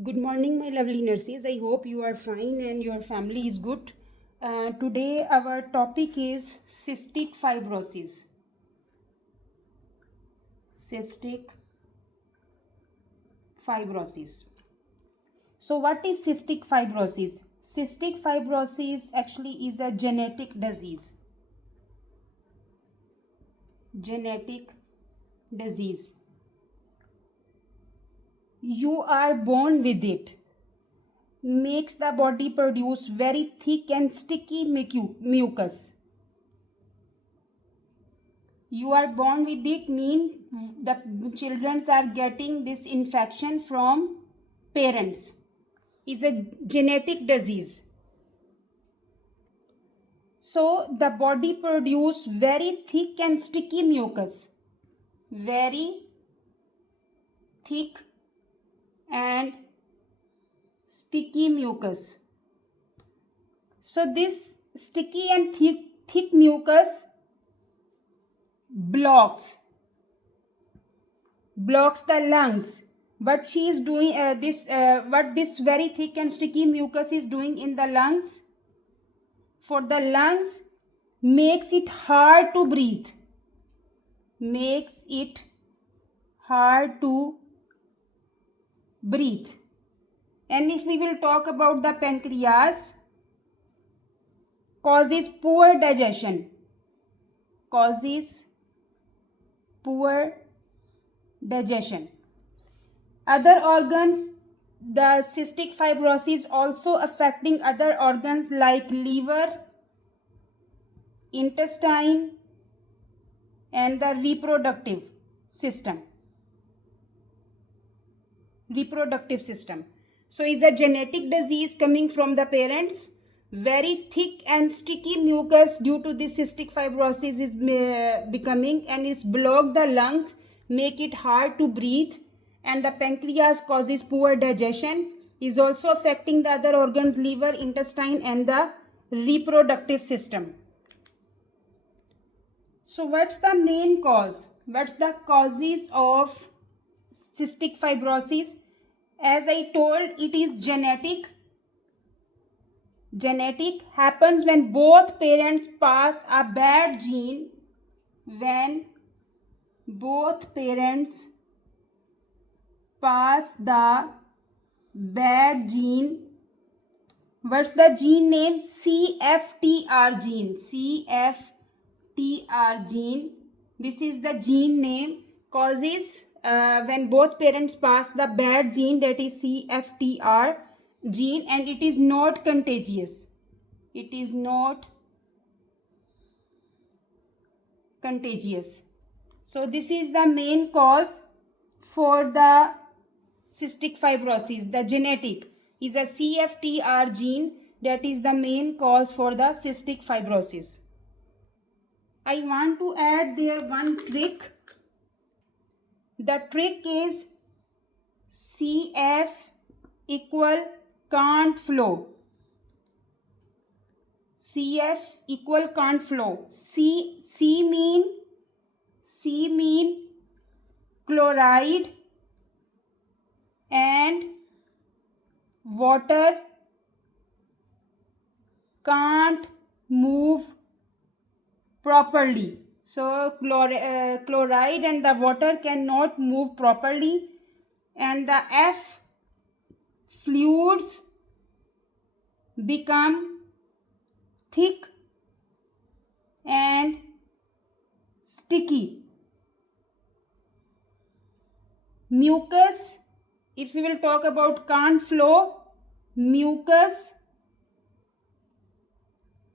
Good morning, my lovely nurses. I hope you are fine and your family is good. Today, our topic is cystic fibrosis. Cystic fibrosis. So, what is cystic fibrosis? Cystic fibrosis actually is a genetic disease. Genetic disease. You are born with it. Makes the body produce very thick and sticky mucus. You are born with it mean the children are getting this infection from parents. It's a genetic disease. So the body produce very thick and sticky mucus. Very thick and sticky mucus. So this sticky and thick mucus blocks the lungs. What she is doing what this very thick and sticky mucus is doing in the lungs, for the lungs, makes it hard to breathe. Makes it hard to breathe. And if we will talk about the pancreas, causes poor digestion. Causes poor digestion. Other organs, the cystic fibrosis also affecting other organs like liver, intestine, and the reproductive system. So it's a genetic disease coming from the parents. Very thick and sticky mucus due to this cystic fibrosis is becoming, and it's block the lungs, make it hard to breathe, and the pancreas causes poor digestion, is also affecting the other organs, liver, intestine, and the reproductive system. So what's the main cause? What's the causes of cystic fibrosis? As I told, it is genetic. Genetic happens when both parents pass a bad gene. When both parents pass the bad gene. What's the gene name? CFTR gene. CFTR gene. This is the gene name. Causes when both parents pass the bad gene, that is CFTR gene, and it is not contagious. It is not contagious. So this is the main cause for the cystic fibrosis. The genetic is a CFTR gene, that is the main cause for the cystic fibrosis. I want to add there one trick. The trick is CF equal can't flow. CF equal can't flow. C mean chloride and water can't move properly. So chloride and the water cannot move properly, and the F, fluids become thick and sticky. Mucus, if we will talk about can't flow, mucus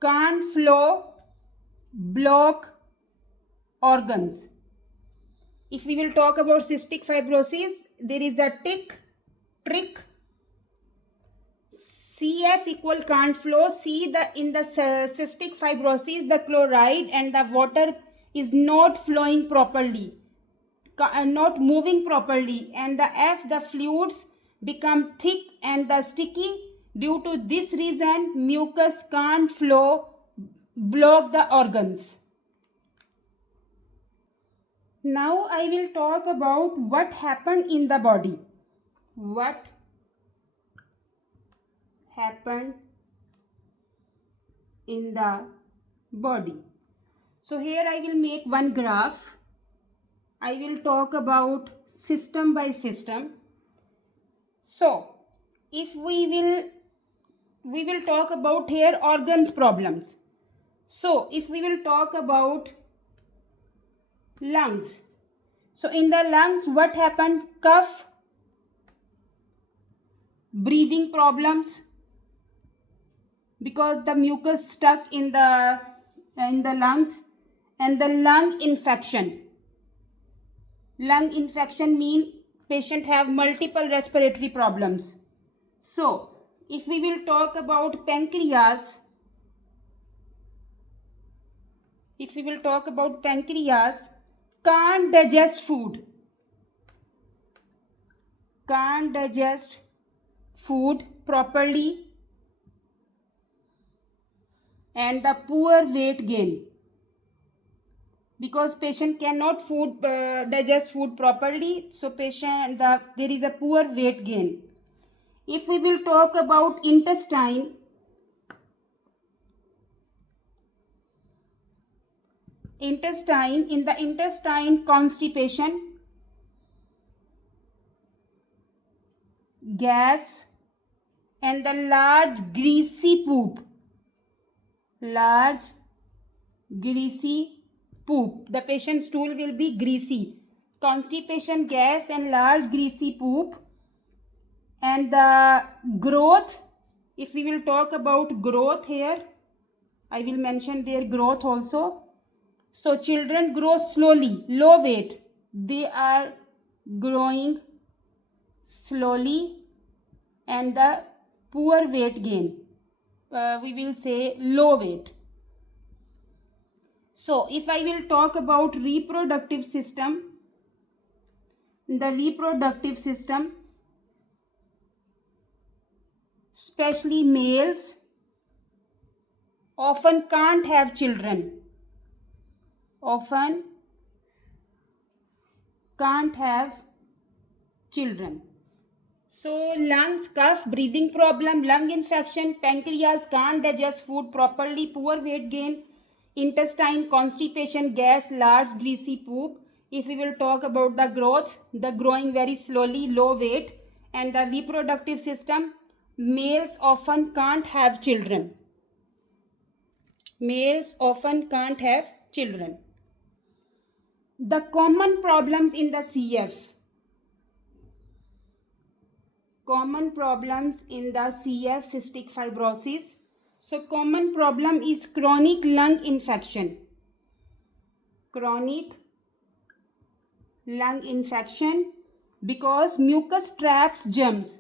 can't flow, block organs. If we will talk about cystic fibrosis, there is a trick. CF equal can't flow. See, in the cystic fibrosis, the chloride and the water is not flowing properly, not moving properly, and the F, the fluids become thick and the sticky. Due to this reason, mucus can't flow, block the organs. Now I will talk about what happened in the body. What happened in the body. So here I will make one graph. I will talk about system by system. So if we will talk about here organs problems. So if we will talk about lungs. So in the lungs, what happened? Cough, breathing problems, because the mucus stuck in the lungs, and the lung infection. Lung infection mean patient have multiple respiratory problems. So if we will talk about pancreas, can't digest food properly, and the poor weight gain, because patient cannot digest food properly, so there is a poor weight gain. If we will talk about intestine, in the intestine, constipation, gas, and the large greasy poop. The patient's stool will be greasy. Constipation, gas, and large greasy poop. And the growth, if we will talk about growth here, I will mention their growth also. So children grow slowly, low weight. They are growing slowly, and the poor weight gain, we will say low weight. So if I will talk about reproductive system, the reproductive system, especially males, often can't have children. So lungs, cough, breathing problem, lung infection, pancreas, can't digest food properly, poor weight gain, intestine, constipation, gas, large greasy poop. If we will talk about the growth, the growing very slowly, low weight, and the reproductive system, males often can't have children. The common problems in the CF. Cystic fibrosis. So common problem is chronic lung infection. Because mucus traps germs.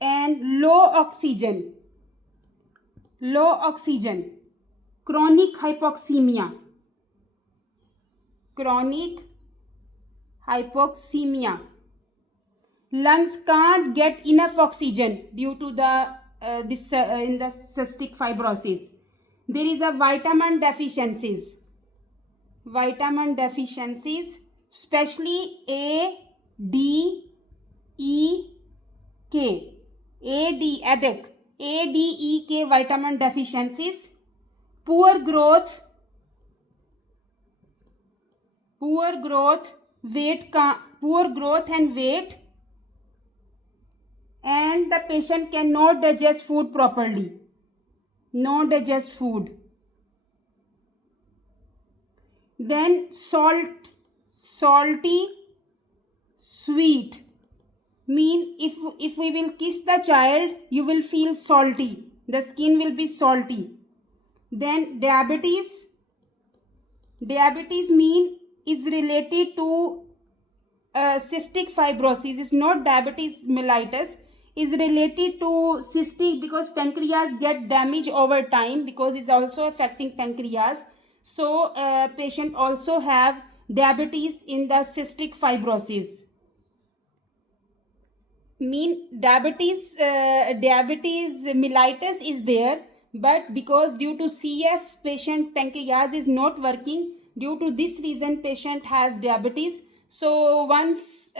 And low oxygen. Chronic hypoxemia. Lungs can't get enough oxygen due to in the cystic fibrosis. There is a vitamin deficiencies, especially A, D, E, K. A, D, E, K vitamin deficiencies. Poor growth and weight, and the patient cannot digest food properly. Then salty, sweet, mean if we will kiss the child, you will feel salty, the skin will be salty. Then diabetes mean is related to cystic fibrosis. Is not diabetes mellitus, is related to cystic, because pancreas get damaged over time, because it's also affecting pancreas. So patient also have diabetes in the cystic fibrosis. Mean diabetes mellitus is there, but because due to CF patient pancreas is not working, due to this reason patient has diabetes. So once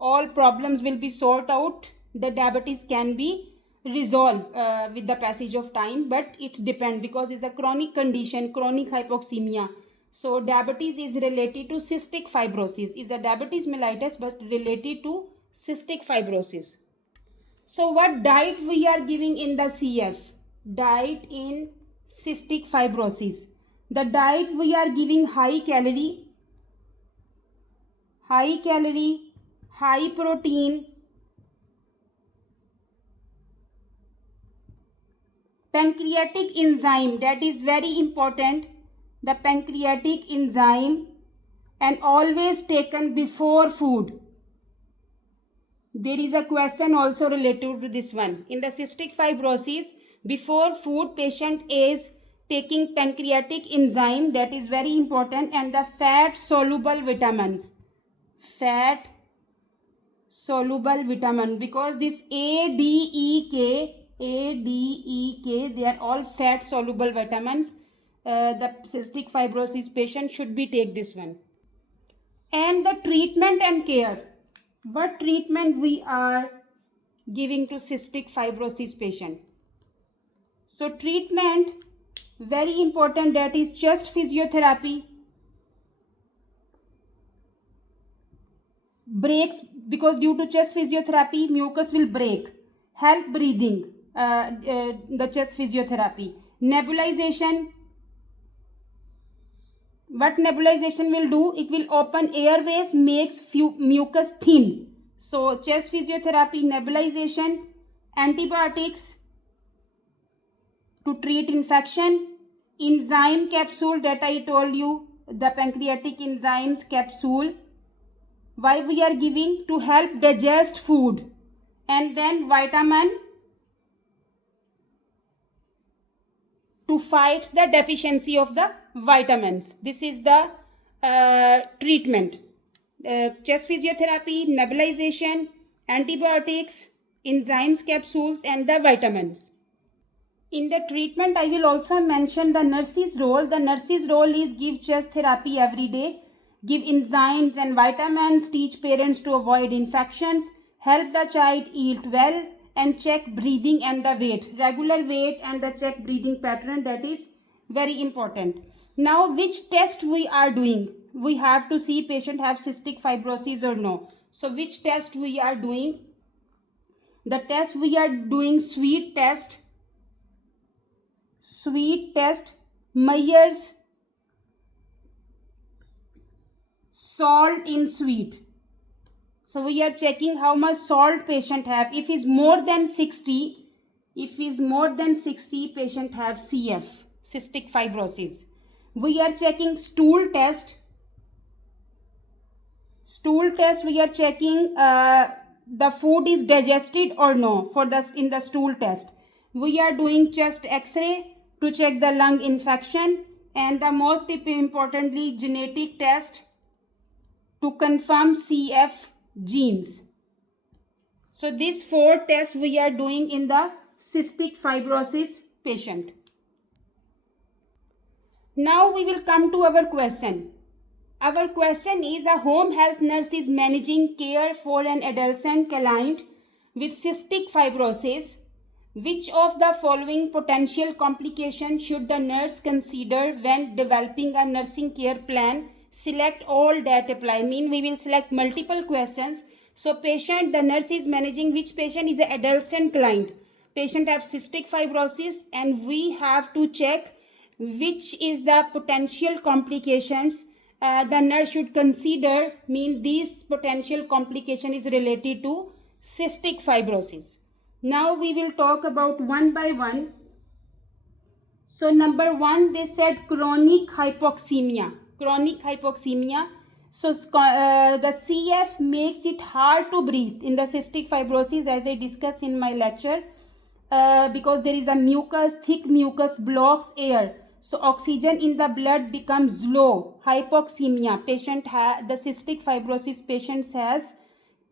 all problems will be sorted out, the diabetes can be resolved with the passage of time, but it depends because it's a chronic condition, chronic hypoxemia. So diabetes is related to cystic fibrosis. It's a diabetes mellitus but related to cystic fibrosis. So what diet we are giving in the CF? Diet in cystic fibrosis. The diet we are giving high calorie, high protein, pancreatic enzyme, that is very important. The pancreatic enzyme, and always taken before food. There is a question also related to this one. In the cystic fibrosis, before food, patient is taking pancreatic enzyme, that is very important, and the fat soluble vitamins. Fat soluble vitamin, because this A, D, E, K, they are all fat soluble vitamins. The cystic fibrosis patient should be take this one. And the treatment and care. What treatment we are giving to cystic fibrosis patient? So treatment, very important, that is chest physiotherapy. Breaks, because due to chest physiotherapy mucus will break. Help breathing, the chest physiotherapy. Nebulization. What nebulization will do? It will open airways, makes mucus thin. So chest physiotherapy, nebulization, antibiotics to treat infection, enzyme capsule that I told you, the pancreatic enzymes capsule. Why we are giving? To help digest food. And then vitamin to fight the deficiency of the vitamins. This is the treatment. Chest physiotherapy, nebulization, antibiotics, enzymes capsules, and the vitamins. In the treatment, I will also mention the nurse's role. The nurse's role is give chest therapy every day, give enzymes and vitamins, teach parents to avoid infections, help the child eat well, and check breathing and the weight. Regular weight and the check breathing pattern, that is very important. Now, which test we are doing? We have to see patient have cystic fibrosis or no. So which test we are doing? The test we are doing, sweet test, Myers salt in sweet. So we are checking how much salt patient have. If is more than 60, patient have CF, cystic fibrosis. We are checking stool test. We are checking the food is digested or no for in the stool test. We are doing chest X-ray to check the lung infection, and the most importantly genetic test to confirm CF genes. So these 4 tests we are doing in the cystic fibrosis patient. Now we will come to our question. Our question is, a home health nurse is managing care for an adolescent client with cystic fibrosis. Which of the following potential complications should the nurse consider when developing a nursing care plan? Select all that apply. We will select multiple questions. So patient, the nurse is managing, which patient is an adolescent client. Patient have cystic fibrosis, and we have to check which is the potential complications the nurse should consider. These potential complication is related to cystic fibrosis. Now we will talk about one by one. So number 1, they said chronic hypoxemia. So the CF makes it hard to breathe in the cystic fibrosis, as I discussed in my lecture, because there is a thick mucus blocks air. So oxygen in the blood becomes low. Hypoxemia. The cystic fibrosis patient has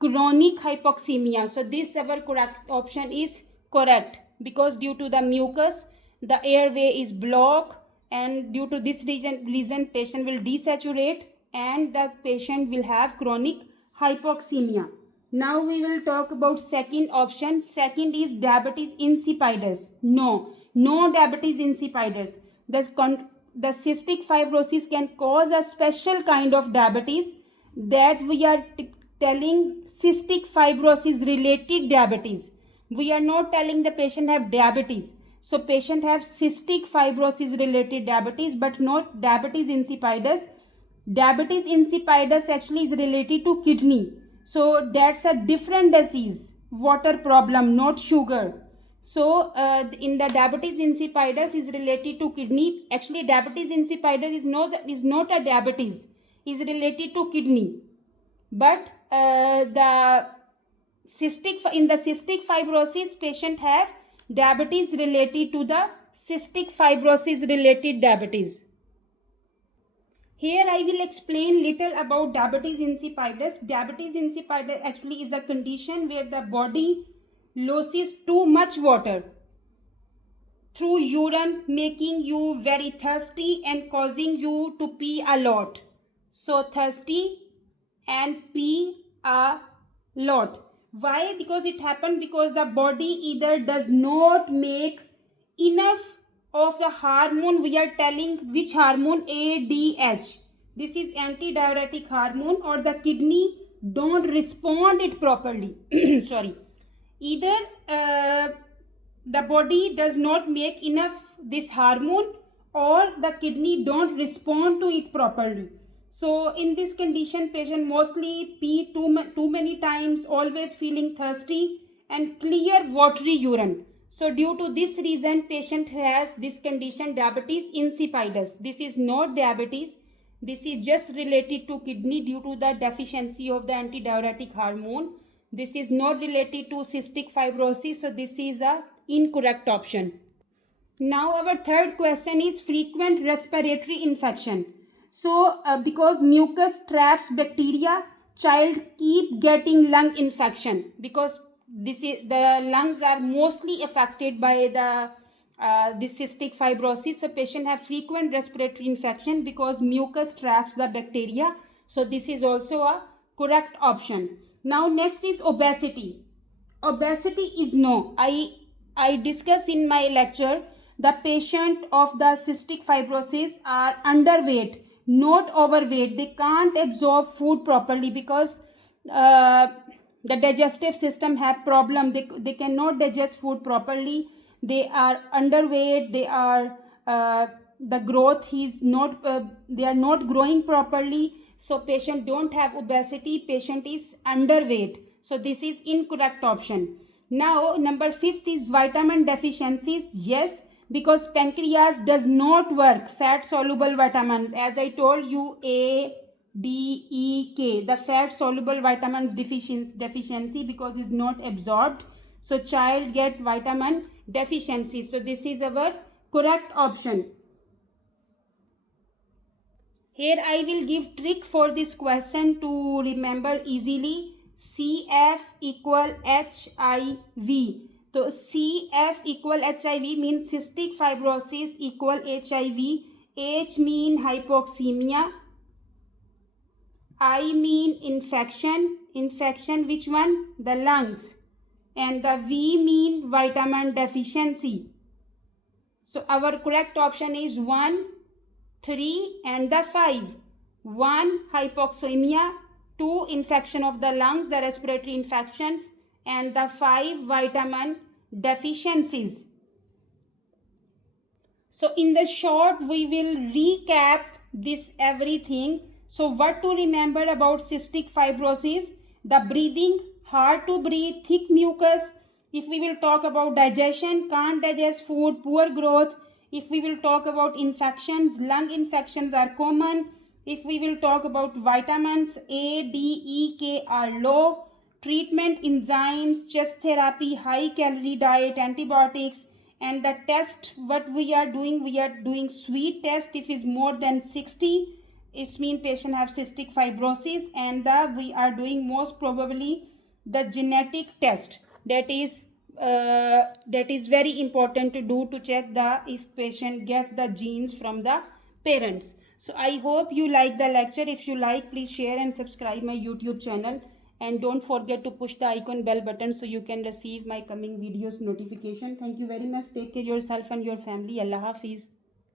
chronic hypoxemia. So this our correct option is correct, because due to the mucus the airway is blocked, and due to this reason patient will desaturate and the patient will have chronic hypoxemia. Now we will talk about second option. Second is diabetes insipidus. No diabetes insipidus. The cystic fibrosis can cause a special kind of diabetes that we are telling cystic fibrosis related diabetes. We are not telling the patient have diabetes. So patient have cystic fibrosis related diabetes but not diabetes insipidus. Diabetes insipidus actually is related to kidney. So that's a different disease, water problem, not sugar. So in the diabetes insipidus is related to kidney. Actually diabetes insipidus is not a diabetes, is related to kidney. But the cystic fibrosis patient have diabetes related to the cystic fibrosis related diabetes. Here I will explain little about diabetes insipidus. Diabetes insipidus actually is a condition where the body loses too much water through urine, making you very thirsty and causing you to pee a lot. So thirsty and pee a lot. Why? Because it happened because the body either does not make enough of the hormone. We are telling which hormone? ADH. This is antidiuretic hormone, or the kidney don't respond it properly. Sorry. Either the body does not make enough this hormone, or the kidney don't respond to it properly. So in this condition, patient mostly pee too many times, always feeling thirsty and clear watery urine. So due to this reason, patient has this condition, diabetes insipidus. This is not diabetes. This is just related to kidney due to the deficiency of the antidiuretic hormone. This is not related to cystic fibrosis. So this is a incorrect option. Now our third question is frequent respiratory infection. So because mucus traps bacteria, child keep getting lung infection, because the lungs are mostly affected by the this cystic fibrosis. So patient have frequent respiratory infection because mucus traps the bacteria. So this is also a correct option. Now next is obesity. Obesity is no. I discussed in my lecture, the patient of the cystic fibrosis are underweight, not overweight. They can't absorb food properly because the digestive system have problem. They cannot digest food properly. They are underweight. They are the growth is not they are not growing properly. So patient don't have obesity, patient is underweight. So this is incorrect option. Now number 5th is vitamin deficiencies. Yes, because pancreas does not work. Fat soluble vitamins, as I told you, A, D, E, K, the fat soluble vitamins deficiency because is not absorbed. So child get vitamin deficiency. So this is our correct option. Here I will give trick for this question to remember easily. CF equal HIV. So CF equal HIV means cystic fibrosis equal HIV. H mean hypoxemia. I mean infection. Infection which one? The lungs. And the V mean vitamin deficiency. So our correct option is 1, 3 and the 5. 1 hypoxemia, 2 infection of the lungs, the respiratory infections, and the 5 vitamin deficiencies. So in the short we will recap this everything. So what to remember about cystic fibrosis? The breathing, hard to breathe, thick mucus. If we will talk about digestion, can't digest food, poor growth. If we will talk about infections, lung infections are common. If we will talk about vitamins, A, D, E, K are low. Treatment, enzymes, chest therapy, high calorie diet, antibiotics. And the test, what we are doing sweet test. If is more than 60, it means patient have cystic fibrosis. And we are doing most probably the genetic test. That is very important to do to check if patient get the genes from the parents. So I hope you like the lecture. If you like, please share and subscribe my YouTube channel. And don't forget to push the icon bell button so you can receive my coming videos notification. Thank you very much. Take care of yourself and your family. Allah Hafiz.